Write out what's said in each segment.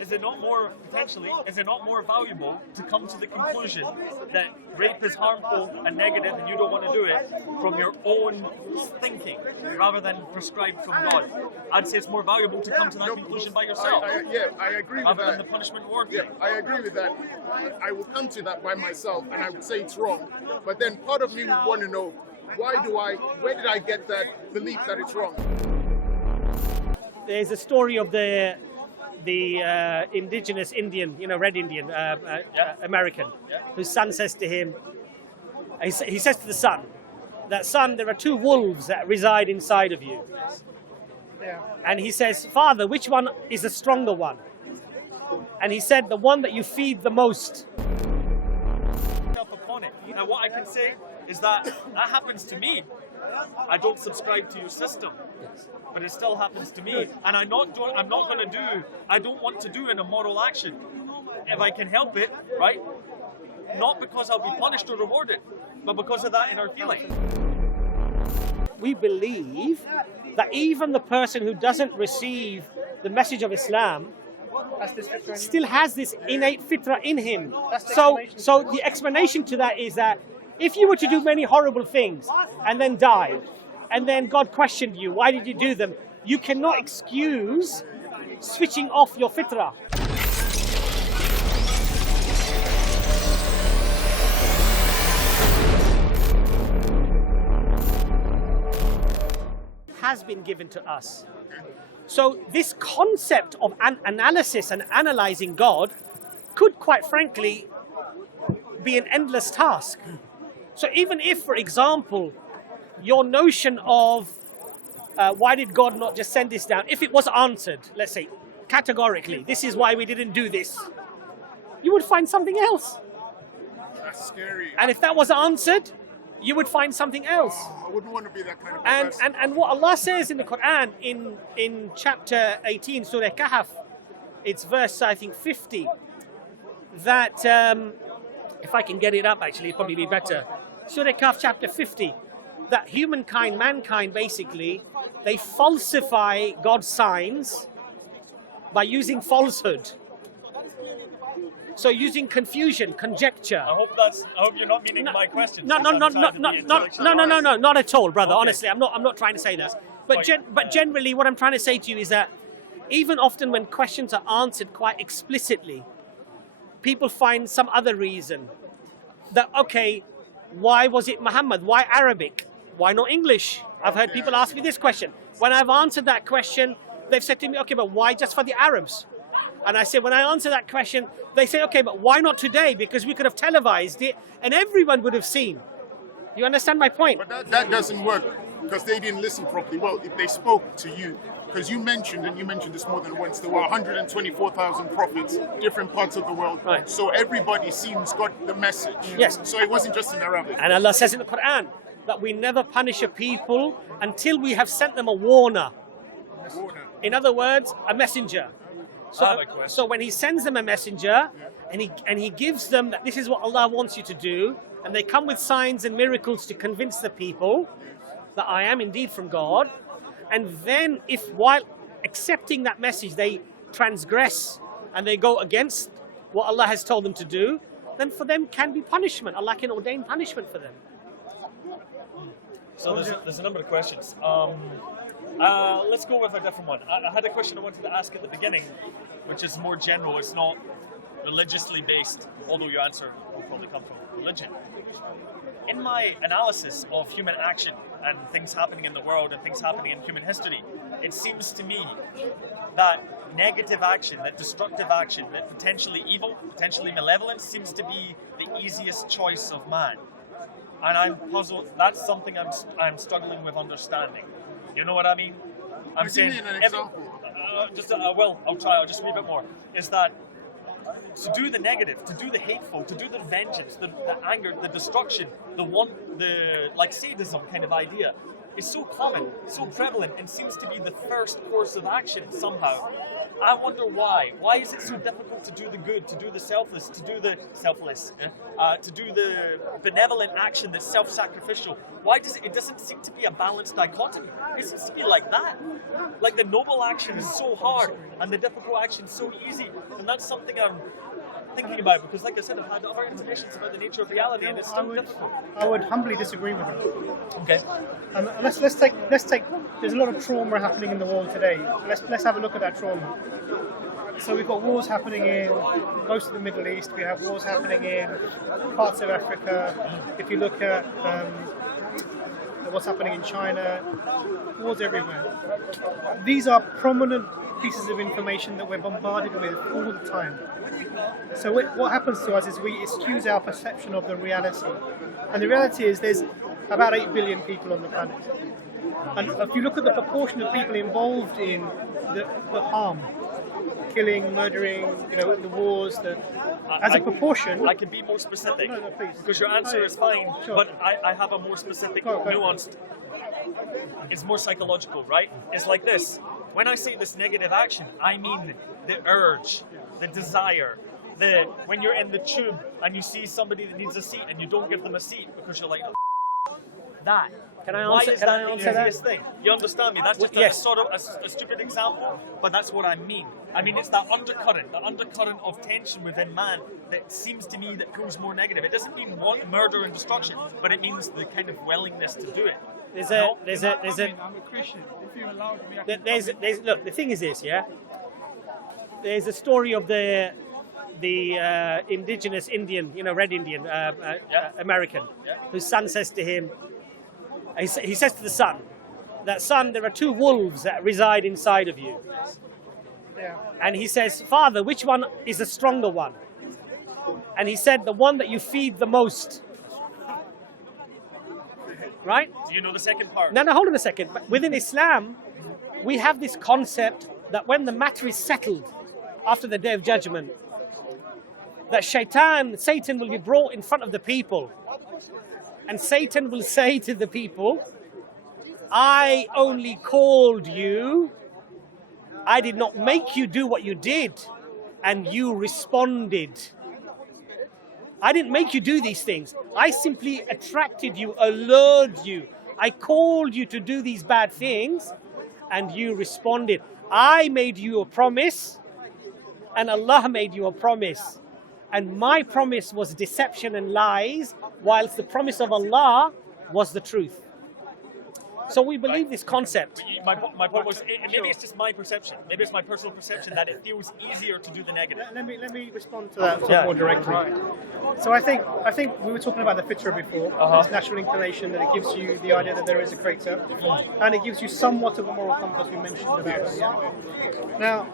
Is it not more, potentially, is it not more valuable to come to the conclusion that rape is harmful and negative and you don't want to do it from your own thinking rather than prescribed from God? I'd say it's more valuable to come to that conclusion by yourself. I agree with that. Rather than the punishment reward thing. Yeah, I agree with that. I will come to that by myself and I would say it's wrong. But then part of me would want to know, where did I get that belief that it's wrong? There's a story of the indigenous Indian, Red Indian, American, whose son says to him, he says to the son, that son, there are two wolves that reside inside of you. And he says, Father, which one is the stronger one? And he said, the one that you feed the most. Upon it. Now what I can say is that happens to me. I don't subscribe to your system. But it still happens to me, and I don't want to do an immoral action if I can help it, right? Not because I'll be punished or rewarded, but because of that inner feeling. We believe that even the person who doesn't receive the message of Islam still has this innate fitrah in him. So the explanation to that is that if you were to do many horrible things and then die, and then God questioned you, why did you do them? You cannot excuse switching off your fitrah. Has been given to us. So this concept of analysis and analyzing God could, quite frankly, be an endless task. So even if, for example, your notion of why did God not just send this down, if it was answered, let's say, categorically, this is why we didn't do this, you would find something else. That's scary. And if that was answered, you would find something else. I wouldn't want to be that kind of person. And what Allah says in the Quran, in chapter 18, Surah Kahf, it's verse, I think, 50, that, if I can get it up, actually, it'd probably be better. Surah Kahf, chapter 50. That mankind basically, they falsify God's signs by using falsehood. So using confusion, conjecture. I hope you're not meaning my question. No, not at all, brother. Okay. Honestly, I'm not trying to say that. But generally, what I'm trying to say to you is that even often when questions are answered quite explicitly, people find some other reason. That okay, why was it Muhammad? Why Arabic? Why not English? I've heard people ask me this question. When I've answered that question, they've said to me, okay, but why just for the Arabs? And I say, when I answer that question, they say, okay, but why not today? Because we could have televised it and everyone would have seen. You understand my point? But that doesn't work because they didn't listen properly. Well, if they spoke to you, because you mentioned this more than once, there were 124,000 prophets, different parts of the world. Right. So everybody seems got the message. Yes. So it wasn't just in Arabic. And Allah says in the Quran that we never punish a people until we have sent them a warner. In other words, a messenger. So when he sends them a messenger and he gives them that this is what Allah wants you to do, and they come with signs and miracles to convince the people that I am indeed from God, and then if while accepting that message they transgress and they go against what Allah has told them to do, then for them can be punishment. Allah can ordain punishment for them. So there's a number of questions. Let's go with a different one. I had a question I wanted to ask at the beginning, which is more general. It's not religiously based, although your answer will probably come from religion. In my analysis of human action and things happening in the world and things happening in human history, it seems to me that negative action, that destructive action, that potentially evil, potentially malevolent, seems to be the easiest choice of man. And I'm puzzled. That's something I'm struggling with understanding. You know what I mean? I'm saying. Give me an example. I'll try. I'll just read a bit more. Is that to do the negative, to do the hateful, to do the vengeance, the anger, the destruction, the like sadism kind of idea is so common, so prevalent, and seems to be the first course of action somehow. I wonder why. Why is it so difficult to do the good, to do the selfless, to do the to do the benevolent action that's self-sacrificial? Why does it doesn't seem to be a balanced dichotomy? It seems to be like that. Like the noble action is so hard and the difficult action is so easy. And that's something I'm thinking about, because like I said, I've had other intimations about the nature of reality, and it's still difficult. I would humbly disagree with you. Okay. Let's take. There's a lot of trauma happening in the world today. Let's have a look at that trauma. So we've got wars happening in most of the Middle East. We have wars happening in parts of Africa. If you look at what's happening in China, wars everywhere. These are prominent pieces of information that we're bombarded with all the time. So what happens to us is it skews our perception of the reality. And the reality is there's about 8 billion people on the planet. And if you look at the proportion of people involved in the harm, killing, murdering, the wars, as a proportion... I can be more specific. No, please. Because your answer is fine, Sure. but I have a more specific, nuanced... It's more psychological, right? It's like this. When I say this negative action, I mean the urge, the desire, when you're in the tube and you see somebody that needs a seat and you don't give them a seat because you're like, that. Can I Why answer, is can that I the answer that? easiest thing? You understand me? That's just Yes. a sort of a stupid example, but that's what I mean. I mean, it's that undercurrent of tension within man that seems to me that goes more negative. It doesn't mean murder and destruction, but it means the kind of willingness to do it. I'm a Christian. If you allow me, Look, the thing is this, yeah? There's a story of the indigenous Indian, Red Indian, American, whose son says to him, he says to the son, that son, there are 2 wolves that reside inside of you. Yeah. And he says, Father, which one is the stronger one? And he said, the one that you feed the most. Right? Do you know the second part? No, hold on a second. But within Islam, we have this concept that when the matter is settled after the Day of Judgment, that Satan will be brought in front of the people. And Satan will say to the people, I only called you. I did not make you do what you did. And you responded. I didn't make you do these things. I simply attracted you, allured you. I called you to do these bad things, and you responded. I made you a promise, and Allah made you a promise. And my promise was deception and lies, whilst the promise of Allah was the truth. So we believe this concept. My point was, maybe it's just my perception. Maybe it's my personal perception that it feels easier to do the negative. Let me respond to that more directly. So I think we were talking about the Fitrah before, this natural inclination that it gives you the idea that there is a creator, and it gives you somewhat of a moral compass. We mentioned about that. Yeah? Now,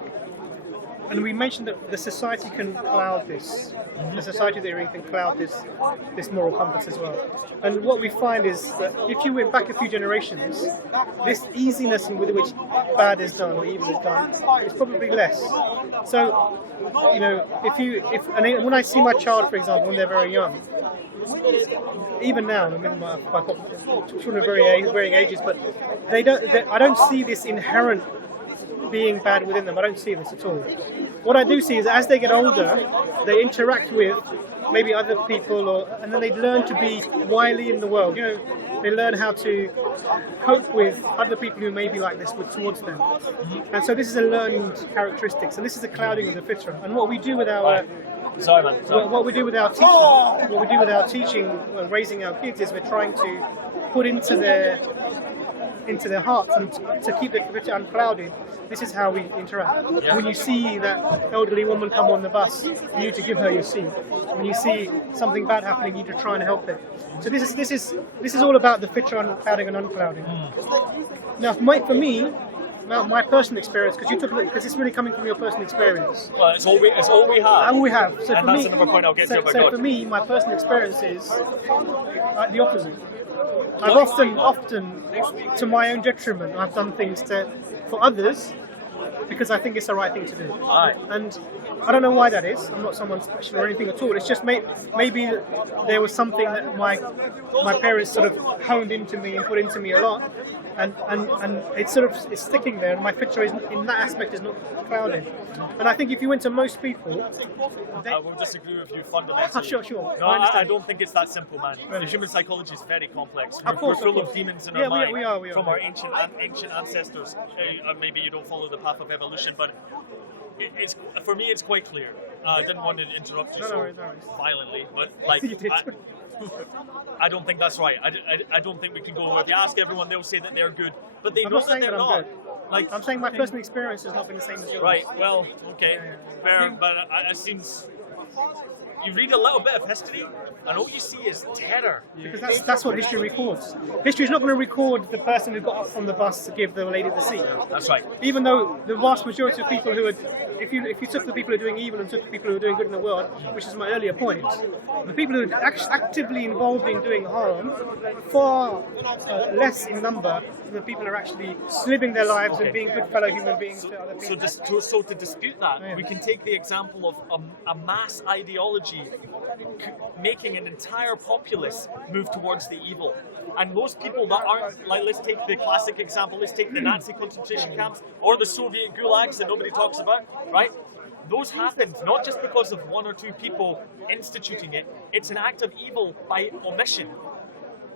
and we mentioned that the society can cloud this. The society that you're in can cloud this moral compass as well. And what we find is that if you went back a few generations, this easiness with which bad is done or evil is done is probably less. So, when I see my child, for example, when they're very young, even now, I mean, I've got children of varying ages, but I don't see this inherent being bad within them. I don't see this at all. What I do see is as they get older, they interact with maybe other people, and then they learn to be wily in the world. They learn how to cope with other people who may be like this towards them. And so this is a learned characteristics, and this is a clouding of the fitrah. And what we do with our what we do with our teaching and raising our kids is we're trying to put into their hearts and to keep the fitrah unclouded. This is how we interact. Yeah. When you see that elderly woman come on the bus, you need to give her your seat. When you see something bad happening, you need to try and help it. So this is all about the fitrah unclouding and unclouding. Now, for me, my personal experience, because it's really coming from your personal experience. Well, it's all we have. All we have. So and that's another point I'll get to. So for me, my personal experience is the opposite. I've often, to my own detriment, I've done things for others because I think it's the right thing to do. Aye. And I don't know why that is. I'm not someone special or anything at all. It's just maybe there was something that my parents sort of honed into me and put into me a lot, and it's sort of it's sticking there. And my Fitrah is, in that aspect, is not clouded. And I think if you went to most people, I will disagree with you fundamentally. Sure. No, I don't think it's that simple, man. The human psychology is very complex. We're full of demons in our mind we are. From our ancient ancestors. Maybe you don't follow the path of evolution, but for me it's quite clear. I didn't want to interrupt you so violently, but like I don't think that's right. I don't think we can go. If you ask everyone, they'll say that they're good, but they know that they're not. Like, I'm saying my personal experience has not been the same as yours. Right. Well, okay, fair. But it seems you read a little bit of history, and all you see is terror. Because that's what history records. History is not going to record the person who got up from the bus to give the lady the seat. That's right. Even though the vast majority of people who are, if you took the people who are doing evil and took the people who are doing good in the world, which is my earlier point, the people who are actively involved in doing harm, far less in number than the people who are actually living their lives and being good fellow human beings to other people. So to dispute that, we can take the example of a mass ideology making an entire populace move towards the evil. And those people that aren't, like, let's take the classic example, let's take the Nazi concentration camps or the Soviet gulags that nobody talks about, right? Those happened not just because of one or two people instituting it, it's an act of evil by omission.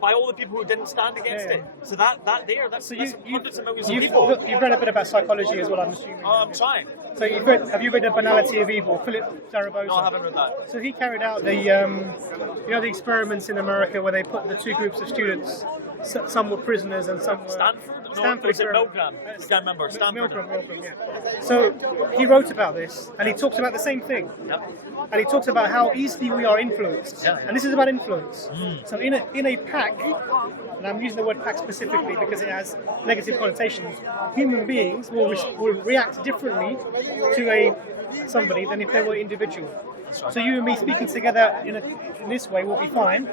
By all the people who didn't stand against it. So that's hundreds of millions of people. You've read a bit about psychology as well, I'm assuming. I'm trying. So have you read The Banality of Evil, Philip Zaragoza? No, I haven't read that. So he carried out the the experiments in America where they put the two groups of students, some were prisoners and some were... Stanford? Stanford No, was it Milgram? I can't remember. Stanford. Milgram, yeah. So he wrote about this, and he talks about the same thing. Yep. And he talks about how easily we are influenced. Yeah. And this is about influence. So in a pack, and I'm using the word pack specifically because it has negative connotations, human beings will react differently to somebody than if they were individual. So you and me speaking together in this way will be fine.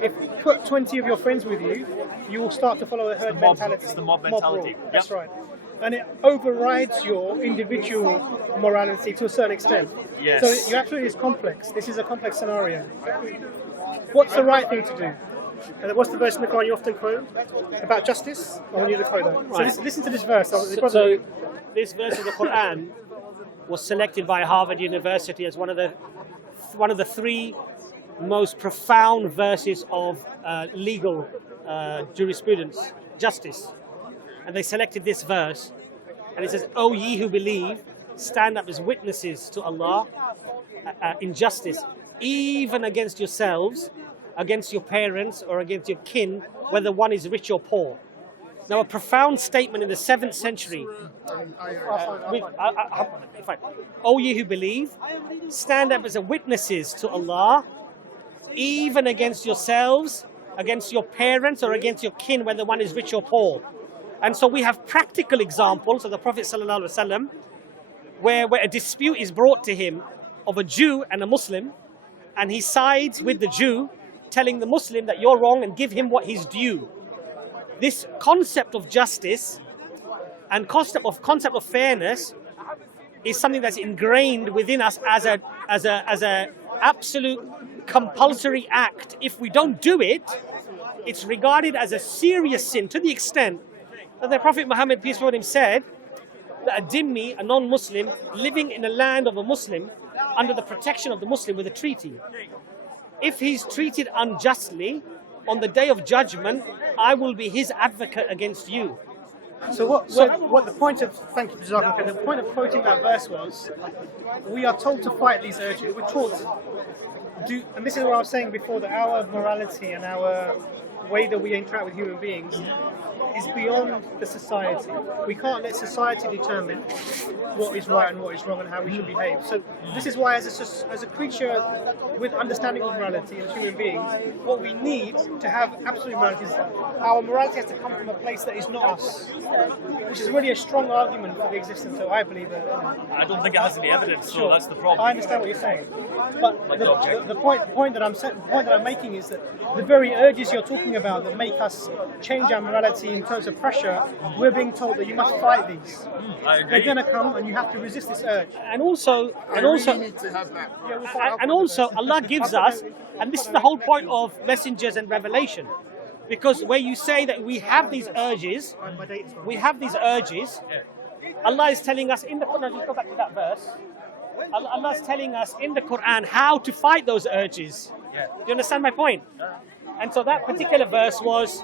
If you put 20 of your friends with you, you will start to follow the herd mentality. It's the mob mentality. Rule. That's right. And it overrides your individual morality to a certain extent. Yes. So you actually is complex. This is a complex scenario. What's the right thing to do? And what's the verse in the Quran you often quote about justice? I want you to quote that. Right. So listen to this verse. So this verse of the Quran was selected by Harvard University as one of the three most profound verses of legal jurisprudence, justice. And they selected this verse, and it says, "O ye who believe, stand up as witnesses to Allah in justice, even against yourselves, against your parents, or against your kin, whether one is rich or poor." Now, a profound statement in the 7th century. O ye who believe, stand up as witnesses to Allah, even against yourselves, against your parents, or against your kin, whether one is rich or poor. And so we have practical examples of the Prophet ﷺ where a dispute is brought to him of a Jew and a Muslim, and he sides with the Jew, telling the Muslim that you're wrong and give him what he's due. This concept of justice and concept of fairness is something that's ingrained within us as a absolute compulsory act. If we don't do it, it's regarded as a serious sin, to the extent that the Prophet Muhammad, peace be upon him, said that a dhimmi, a non-Muslim, living in a land of a Muslim, under the protection of the Muslim with a treaty, if he's treated unjustly, on the day of judgment, I will be his advocate against you. So what the point of, thank you, Jazakallah, the point of quoting that verse was, we are told to fight these urges. We're taught to, and this is what I was saying before, that our morality and our way that we interact with human beings is beyond the society. We can't let society determine what is right and what is wrong and how we should behave. So this is why, as a creature with understanding of morality as human beings, what we need to have absolute morality is our morality has to come from a place that is not us, which is really a strong argument for the existence. So I believe that. I don't think it has any evidence, so that's the problem. I understand what you're saying, but the point that I'm making is that the very urges you're talking about that make us change our morality terms of pressure, we're being told that you must fight these. I agree. They're going to come, and you have to resist this urge. And also, need to have that. and also, Allah gives us, and this is the whole point of messengers and revelation, because where you say that we have these urges, Allah is telling us in the Quran. Just go back to that verse. Allah is telling us in the Quran how to fight those urges. Yeah. Do you understand my point? And so that particular verse was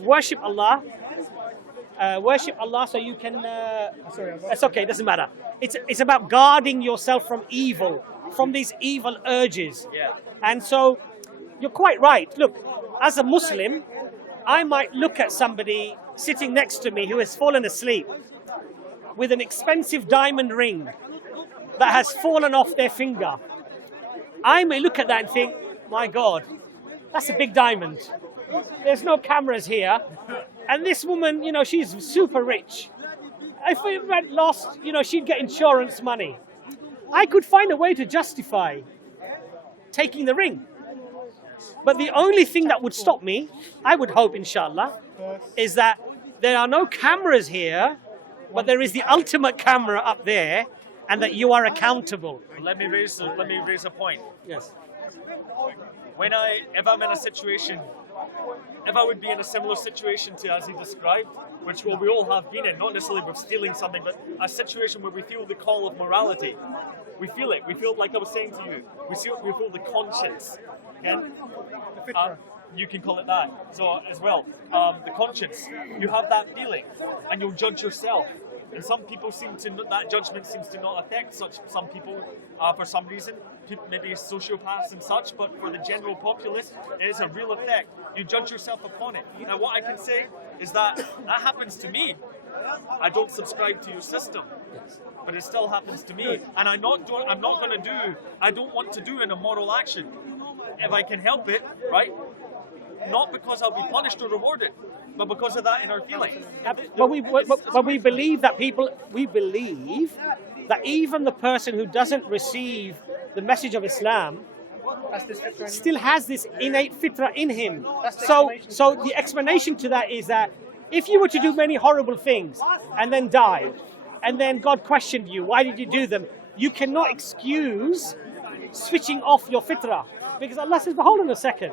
worship Allah. Worship Allah so you can. It's okay. It doesn't matter. It's about guarding yourself from evil, from these evil urges. Yeah. And so you're quite right. Look, as a Muslim, I might look at somebody sitting next to me who has fallen asleep with an expensive diamond ring that has fallen off their finger. I may look at that and think, my God, that's a big diamond. There's no cameras here. And this woman, she's super rich. If it went lost, she'd get insurance money. I could find a way to justify taking the ring. But the only thing that would stop me, I would hope, inshallah, is that there are no cameras here, but there is the ultimate camera up there, and that you are accountable. Let me raise a point. Yes. If I'm in a situation, if I would be in a similar situation to as he described, which we all have been in, not necessarily with stealing something, but a situation where we feel the call of morality. We feel it. We feel, like I was saying to you, we feel the conscience. Okay? You can call it that. So as well, the conscience. You have that feeling, and you'll judge yourself. And some people that judgment seems to not affect some people for some reason, maybe sociopaths and such, but for the general populace, it is a real effect. You judge yourself upon it. Now what I can say is that happens to me. I don't subscribe to your system, but it still happens to me. And I don't want to do an immoral action. If I can help it, right? Not because I'll be punished or rewarded, but because of that inner feeling. But we believe that even the person who doesn't receive the message of Islam still has this innate fitrah in him. So the explanation to that is that if you were to do many horrible things and then die, and then God questioned you, why did you do them? You cannot excuse switching off your fitrah, because Allah says, but hold on a second.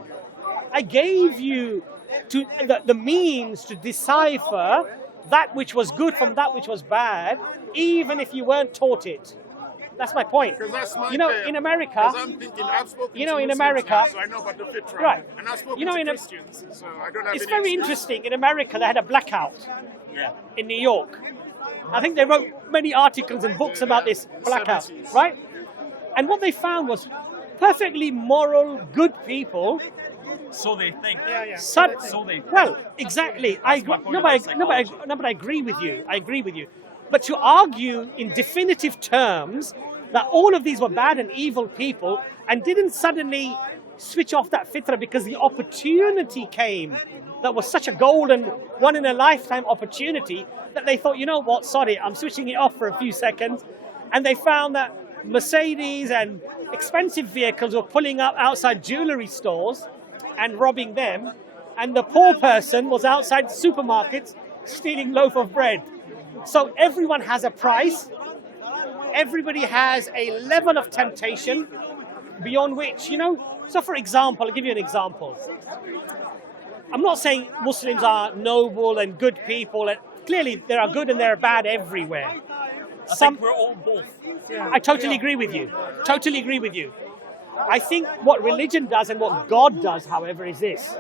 I gave you the means to decipher that which was good from that which was bad, even if you weren't taught it. That's my point. In America, I'm thinking, I've spoken to in Muslims America, now, so I know about the Fitrah. right? And I've spoken to Christians, so I don't have It's any very excuse. interesting. In America, they had a blackout in New York. I think they wrote many articles and books about this blackout, 70s. right? And what they found was perfectly moral, good people. So they think. So they think. well, exactly. I agree. my point But I agree with you. I agree with you. But to argue in definitive terms that all of these were bad and evil people and didn't suddenly switch off that fitrah because the opportunity came that was such a golden, one in a lifetime opportunity that they thought, you know what, sorry, I'm switching it off for a few seconds. And they found that Mercedes and expensive vehicles were pulling up outside jewelry stores and robbing them. And the poor person was outside supermarkets stealing loaf of bread. So everyone has a price. Everybody has a level of temptation beyond which, so for example, I'll give you an example. I'm not saying Muslims are noble and good people. And clearly, there are good and there are bad everywhere. I think we're all both. I totally agree with you. Totally agree with you. I think what religion does and what God does, however, is this.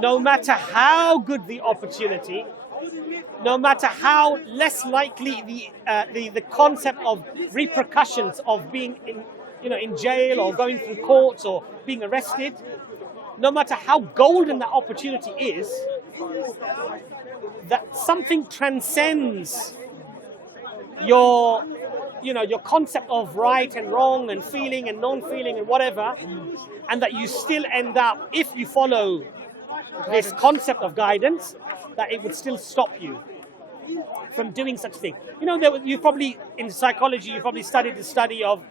No matter how good the opportunity, no matter how less likely the concept of repercussions of being in jail or going through courts or being arrested, no matter how golden that opportunity is, that something transcends your concept of right and wrong and feeling and non-feeling and whatever, and that you still end up, if you follow this concept of guidance, that it would still stop you from doing such thing. You probably, in psychology, you probably studied the study of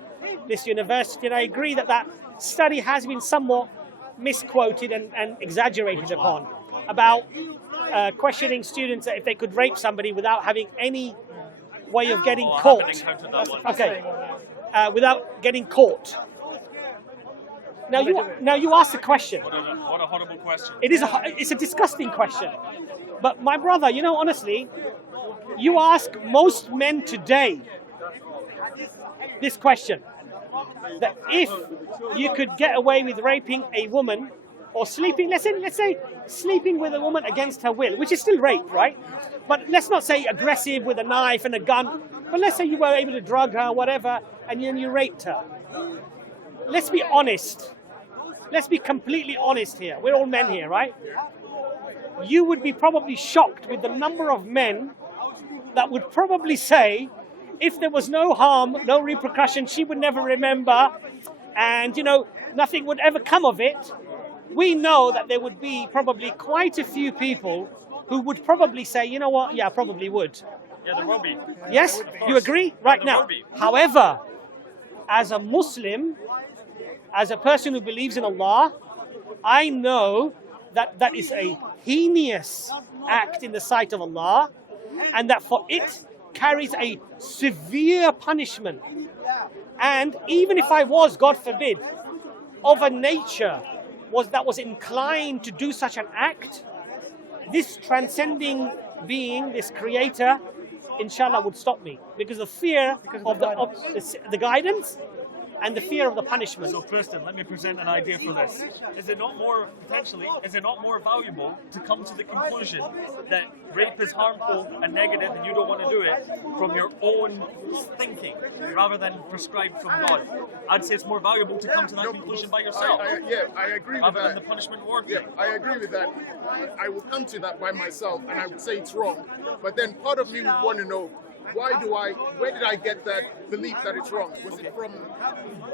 this university, and I agree that study has been somewhat misquoted and exaggerated upon, about questioning students if they could rape somebody without having any way of getting I haven't caught. encountered that one. Okay, without getting caught. Now you ask the question. What a horrible question. It's a disgusting question. But my brother, honestly, you ask most men today this question, that if you could get away with raping a woman or sleeping, let's say sleeping with a woman against her will, which is still rape, right? But let's not say aggressive with a knife and a gun, but let's say you were able to drug her, whatever, and then you raped her. Let's be honest. Let's be completely honest here. We're all men here, right? You would be probably shocked with the number of men that would probably say, if there was no harm, no repercussion, she would never remember, and nothing would ever come of it. We know that there would be probably quite a few people who would probably say, you know what, yeah, probably would. Yeah, there will be. Yes? You agree? Right now. However, as a Muslim, as a person who believes in Allah, I know that that is a heinous act in the sight of Allah, and that for it carries a severe punishment. And even if I was, God forbid, of a nature that was inclined to do such an act, this transcending being, this creator, inshallah would stop me, because of fear of the guidance and the fear of the punishment. So Kristen, let me present an idea for this. Is it not more valuable to come to the conclusion that rape is harmful and negative and you don't want to do it from your own thinking rather than prescribed from God? I'd say it's more valuable to come to that conclusion by yourself. I agree with rather that. than the punishment reward Yeah, thing. I agree with that. I will come to that by myself and I would say it's wrong. But then part of me would want to know, where did I get that belief that it's wrong? Was it from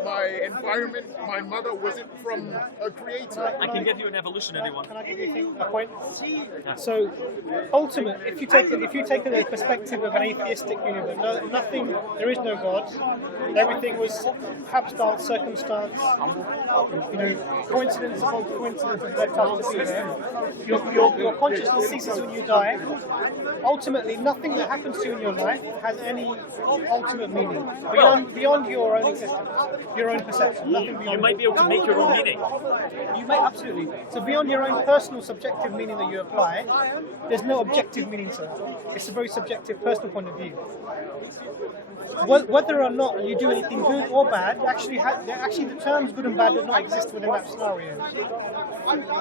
my environment, my mother? Was it from a creator? I can give you an evolutionary one. Can I give you a point? So, ultimately, if you take the perspective of an atheistic universe, there is no God. Everything was happenstance, circumstance. Coincidence upon coincidence has led us to be there. Your consciousness ceases when you die. Ultimately, nothing that happens to you in your life has any ultimate meaning beyond your own existence, your own perception. Nothing beyond. You might be able to make your own meaning. You may, absolutely. So beyond your own personal subjective meaning that you apply, there's no objective meaning to it. It's a very subjective personal point of view. Whether or not you do anything good or bad, actually the terms good and bad do not exist within that scenario.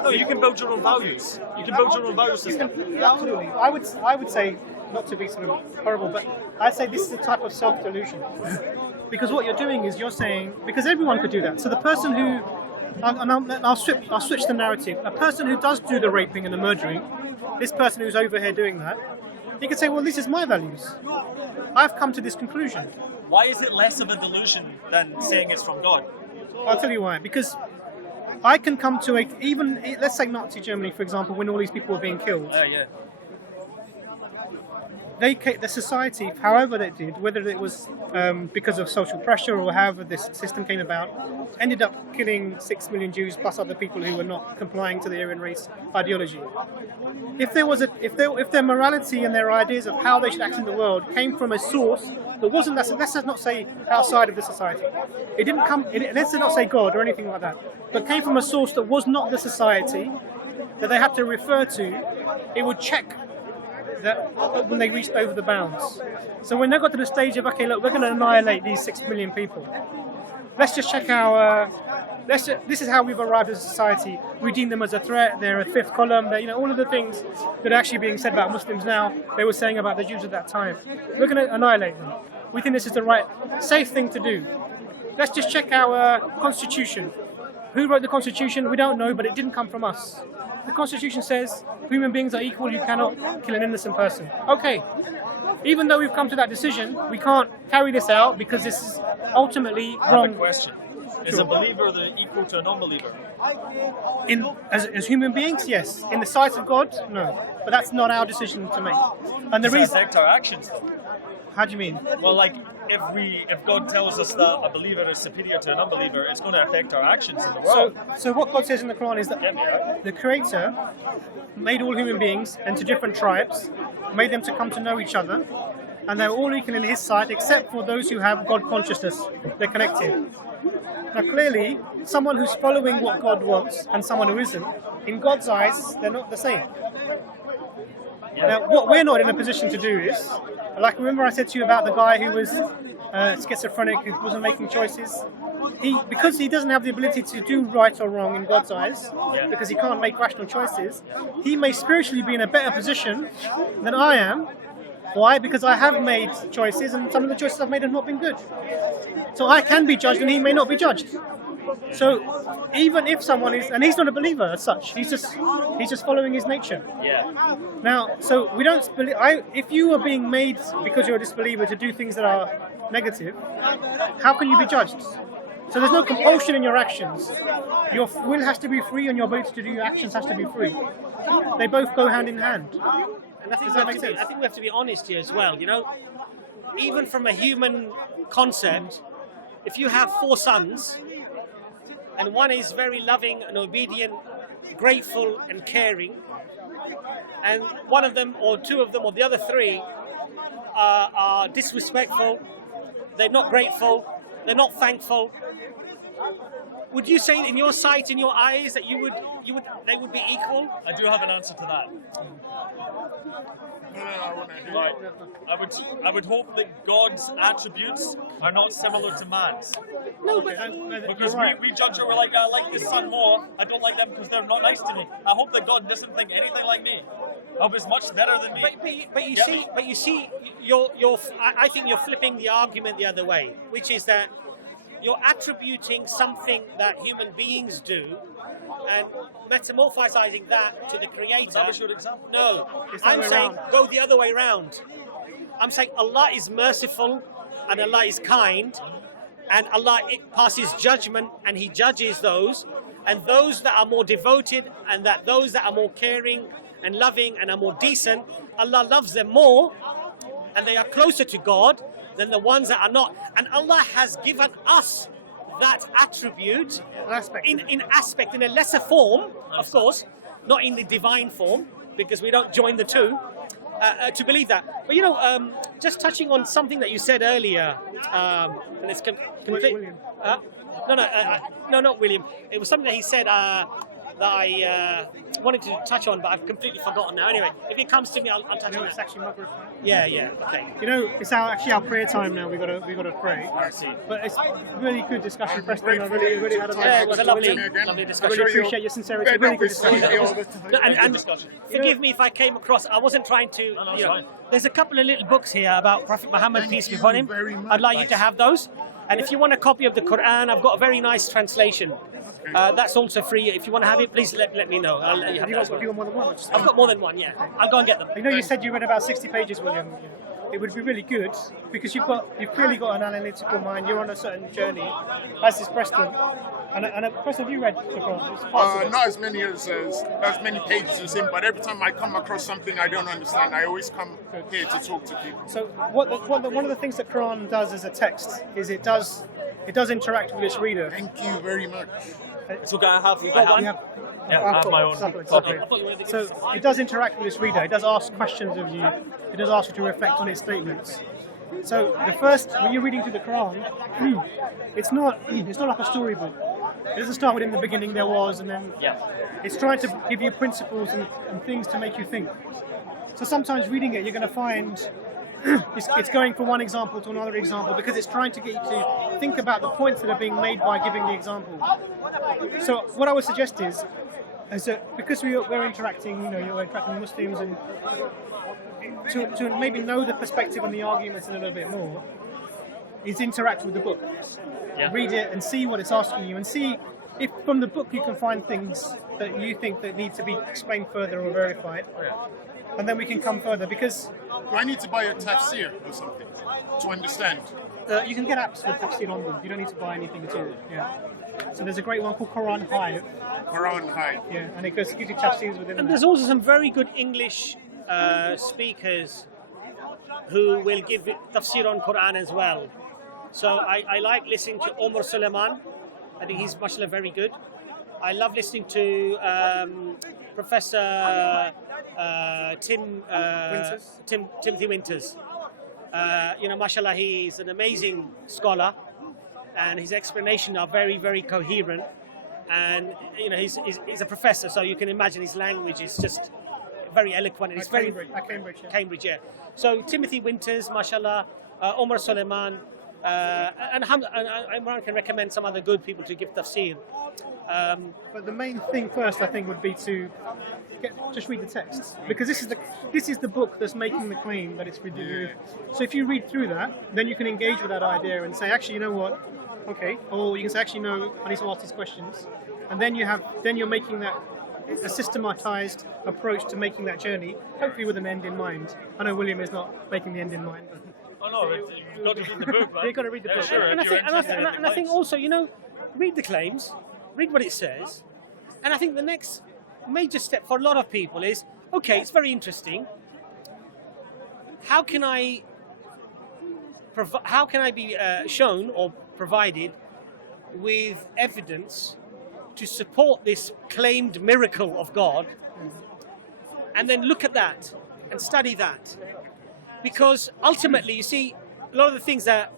No, you can build your own values. You can build your own value system. Absolutely. I would say, not to be sort of horrible, but I'd say this is a type of self-delusion. Because what you're doing is you're saying, because everyone could do that. So the person who, I'll switch the narrative. A person who does do the raping and the murdering, this person who's over here doing that, he could say, well, this is my values. I've come to this conclusion. Why is it less of a delusion than saying it's from God? I'll tell you why. Because I can come to let's say Nazi Germany, for example, when all these people were being killed. Yeah. The society, however they did, whether it was because of social pressure or however this system came about, ended up killing 6 million Jews plus other people who were not complying to the Aryan race ideology. If their morality and their ideas of how they should act in the world came from a source that wasn't, let's not say outside of the society. It didn't come. Let's not say God or anything like that, but came from a source that was not the society that they had to refer to. It would check that when they reached over the bounds. So when they got to the stage of, okay, look, we're going to annihilate these 6 million people. Let's just check this is how we've arrived as a society. We deem them as a threat. They're a fifth column. All of the things that are actually being said about Muslims now, they were saying about the Jews at that time. We're going to annihilate them. We think this is the right, safe thing to do. Let's just check our constitution. Who wrote the constitution? We don't know, but it didn't come from us. The constitution says human beings are equal, you cannot kill an innocent person. Okay, even though we've come to that decision, we can't carry this out because this is ultimately wrong. I have a question. Is a believer equal to a non-believer? As human beings, yes. In the sight of God, no. But that's not our decision to make. And the Does it reason affect our actions? How do you mean? Well, like if God tells us that a believer is superior to an unbeliever, it's going to affect our actions in the world. So what God says in the Quran is that the Creator made all human beings into different tribes, made them to come to know each other, and they're all equal in His sight, except for those who have God consciousness. They're connected. Now, clearly, someone who's following what God wants and someone who isn't, in God's eyes, they're not the same. Now, what we're not in a position to do is, like, remember I said to you about the guy who was schizophrenic, who wasn't making choices? Because he doesn't have the ability to do right or wrong in God's eyes, because he can't make rational choices, he may spiritually be in a better position than I am. Why? Because I have made choices, and some of the choices I've made have not been good. So I can be judged, and he may not be judged. So even if someone is, and he's not a believer as such, he's just following his nature. Yeah. Now, so we don't believe. If you are being made because you're a disbeliever to do things that are negative, how can you be judged? So there's no compulsion in your actions. Your will has to be free, and your ability to do your actions has to be free. They both go hand in hand. And I think, Does that make sense? I think we have to be honest here as well. You know, even from a human concept, if you have 4 sons, and one is very loving and obedient, grateful and caring, and one of them or 2 of them or the other 3 are disrespectful, they're not grateful, they're not thankful, would you say in your sight, in your eyes, that they would be equal? I do have an answer to that. Right. I would hope that God's attributes are not similar to man's. No, but Because we judge it, we're like, I like this son more, I don't like them because they're not nice to me. I hope that God doesn't think anything like me. I hope he's much better than me. But you see, I think you're flipping the argument the other way, which is that you're attributing something that human beings do and metamorphosizing that to the Creator. That was your example. No, I'm saying go the other way around. I'm saying Allah is merciful and Allah is kind, and Allah passes judgment and He judges those, and those that are more devoted and those that are more caring and loving and are more decent, Allah loves them more and they are closer to God than the ones that are not. And Allah has given us that attribute in a lesser form, of course, not in the divine form, because we don't join the two, to believe that. But you know, just touching on something that you said earlier, and it's William. No, not William. It was something that he said that I wanted to touch on, but I've completely forgotten now. Anyway, if it comes to me, I'll touch on it. It's actually Maghrib. Yeah, okay. You know, it's actually our prayer time now. We got to pray. I see. But it's really good discussion, Preston. I really had a Yeah, it was a lovely I discussion. really appreciate your sincerity. Really good discussion. No, and forgive me if I came across, I wasn't trying to, you know, there's a couple of little books here about Prophet Muhammad, peace be upon him. I'd like you to have those. And if you want a copy of the Quran, I've got a very nice translation. That's also free. If you want to have it, please let me know. I'll let you have that as well. Have you got more than one? I've got more than one, yeah. I'll go and get them. I know you said you read about 60 pages, William. It would be really good because you've clearly got an analytical mind. You're on a certain journey, as is Preston. And Preston, have you read the Quran? Not as many pages as him, but every time I come across something I don't understand, I always come here to talk to people. So one of the things that Quran does as a text is it does interact with its reader. Thank you very much. So I have my own copy. So it does interact with its reader. It does ask questions of you. It does ask you to reflect on its statements. So when you're reading through the Quran, it's not like a storybook. It doesn't start with in the beginning there was, and then it's trying to give you principles and things to make you think. So sometimes reading it, you're going to find it's going from one example to another example because it's trying to get you to think about the points that are being made by giving the example. So what I would suggest is that because we're interacting, you're interacting with Muslims, and to maybe know the perspective and the arguments a little bit more, is interact with the book. Read it and see what it's asking you, and see if from the book you can find things that you think that need to be explained further or verified. And then we can come further, because... Do I need to buy a tafsir or something to understand? You can get apps with tafsir on them. You don't need to buy anything at all. Yeah. So there's a great one called Quran Hive. Quran Hive. Yeah, and it gives you tafsirs within And that. there's also some very good English speakers who will give tafsir on Quran as well. So I like listening to Omar Suleiman. I think he's mashallah very good. I love listening to Professor Timothy Winters. Mashallah, he's an amazing scholar, and his explanations are very, very coherent. And he's a professor, so you can imagine his language is just very eloquent. And it's very Cambridge, yeah. So Timothy Winters, mashallah, Omar Suleiman, and Imran can recommend some other good people to give tafsir. But the main thing first, I think, would be to just read the text, because this is the book that's making the claim that it's ridiculous. So if you read through that, then you can engage with that idea and say, actually, you know what? Okay. Or you can say, actually, no, I need to ask these questions, and then you're making that a systematized approach to making that journey, hopefully with an end in mind. I know William is not making the end in mind. Oh no, you've got to read the book, man. You've got to read the book. Sure, And I think also, read the claims, read what it says, and I think the next major step for a lot of people is, okay, it's very interesting. How can I be shown or provided with evidence to support this claimed miracle of God, and then look at that and study that? Because ultimately, you see, a lot of the things that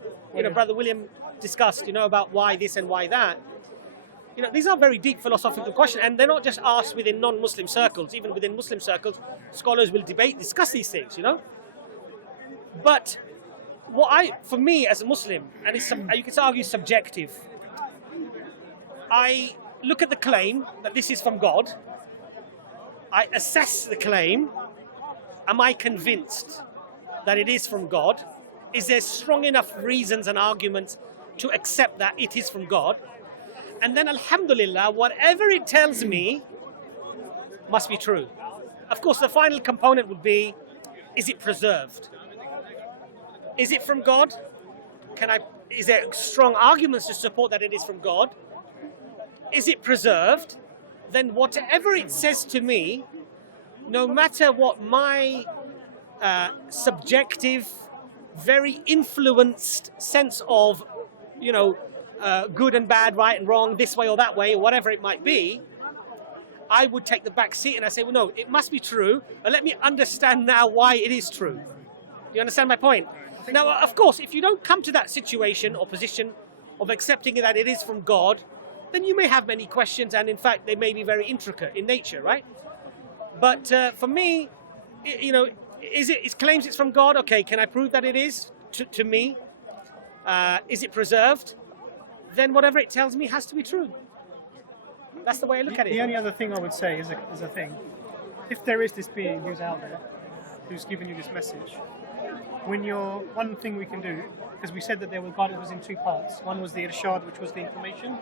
Brother William discussed, about why this and why that, these are very deep philosophical questions, and they're not just asked within non-Muslim circles. Even within Muslim circles, scholars will discuss these things, But for me as a Muslim, and you can argue subjective, I look at the claim that this is from God. I assess the claim. Am I convinced that it is from God? Is there strong enough reasons and arguments to accept that it is from God? And then, alhamdulillah, whatever it tells me must be true. Of course, the final component would be, is it preserved? Is it from God? Is there strong arguments to support that it is from God? Is it preserved? Then whatever it says to me, no matter what my subjective, very influenced sense of, good and bad, right and wrong, this way or that way, or whatever it might be, I would take the back seat and I say, well, no, it must be true, but let me understand now why it is true. Do you understand my point? Now, of course, if you don't come to that situation or position of accepting that it is from God, then you may have many questions, and in fact, they may be very intricate in nature, right? But for me, it claims it's from God. Okay, can I prove that it is to me? Is it preserved? Then whatever it tells me has to be true. That's the way I look at it. The only other thing I would say is a thing. If there is this being who's out there, who's giving you this message, one thing we can do, because we said that there was guidance was in two parts. One was the irshad, which was the information.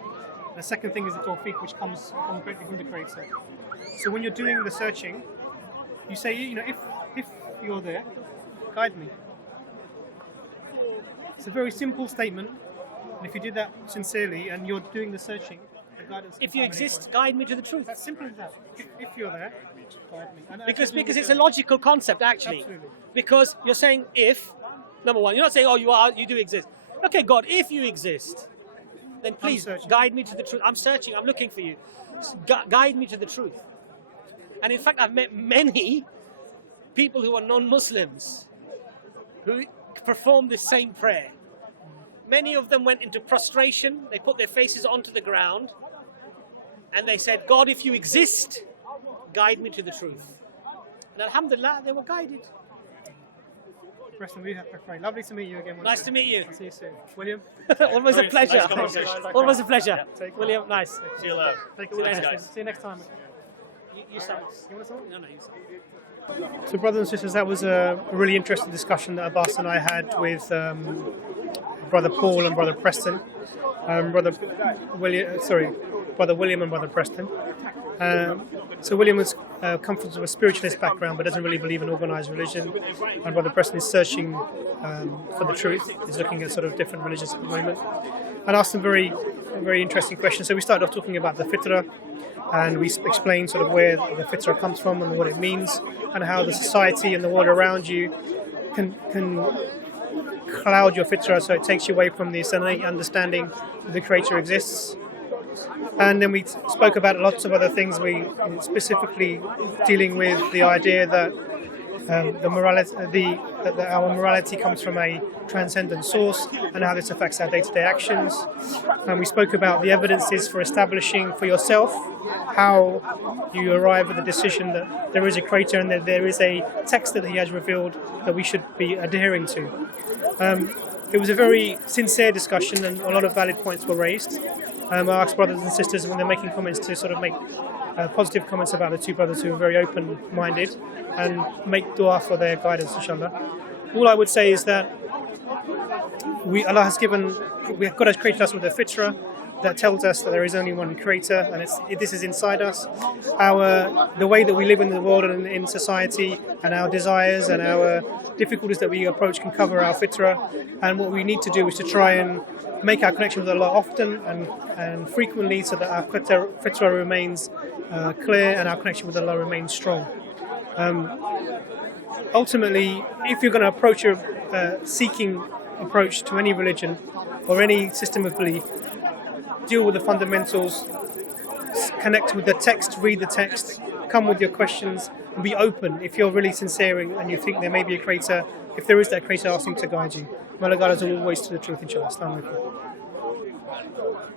The second thing is the tawfiq, which comes directly from the Creator. So when you're doing the searching, you say, if you're there, guide me. It's a very simple statement. And if you do that sincerely and you're doing the searching, the guidance. If you exist, guide me to the truth. That's simple as that. If you're there, guide me. And because it's a logical concept, actually. Absolutely. Because you're saying if, number one, you're not saying, you do exist. Okay, God, if you exist, then please guide me to the truth. I'm searching, I'm looking for you. Guide me to the truth. And in fact, I've met many people who are non-Muslims who perform the same prayer. Many of them went into prostration, they put their faces onto the ground, and they said, God, if you exist, guide me to the truth. And alhamdulillah, they were guided. Preston, we have to pray. Lovely to meet you again. Nice to meet you. See you soon. William? Always a pleasure. Nice conversation. Always a pleasure. Take care. William, nice. See you later. Thank See you you. later. guys. See you next time. You start. You want to talk? No, you start. So, brothers and sisters, that was a really interesting discussion that Abbas and I had with Brother Paul and Brother Preston. Brother William and Brother Preston. So William comes from a spiritualist background but doesn't really believe in organised religion. And Brother Preston is searching for the truth. He's looking at sort of different religions at the moment. And asked some very, very interesting questions. So we started off talking about the Fitrah, and we explained sort of where the Fitrah comes from and what it means, and how the society and the world around you can cloud your fitrah, so it takes you away from the innate understanding that the Creator exists. And then we spoke about lots of other things. We specifically dealing with the idea that that our morality comes from a transcendent source and how this affects our day-to-day actions. And we spoke about the evidences for establishing for yourself how you arrive at the decision that there is a Creator and that there is a text that He has revealed that we should be adhering to. It was a very sincere discussion and a lot of valid points were raised. I asked brothers and sisters when they're making comments to sort of make positive comments about the two brothers who are very open-minded and make dua for their guidance, inshallah. All I would say is that Allah has God has created us with a fitrah that tells us that there is only one Creator, and this is inside us. The way that we live in the world and in society, and our desires and our difficulties that we approach can cover our fitrah. And what we need to do is to try and make our connection with Allah often and frequently, so that our fitrah remains clear and our connection with Allah remains strong. Ultimately, if you're going to approach a seeking approach to any religion or any system of belief, deal with the fundamentals, connect with the text, read the text, come with your questions, and be open. If you're really sincere and you think there may be a Creator, if there is that Creator, ask Him to guide you. May Allah guide us always to the truth, inshallah. Assalamu alaikum.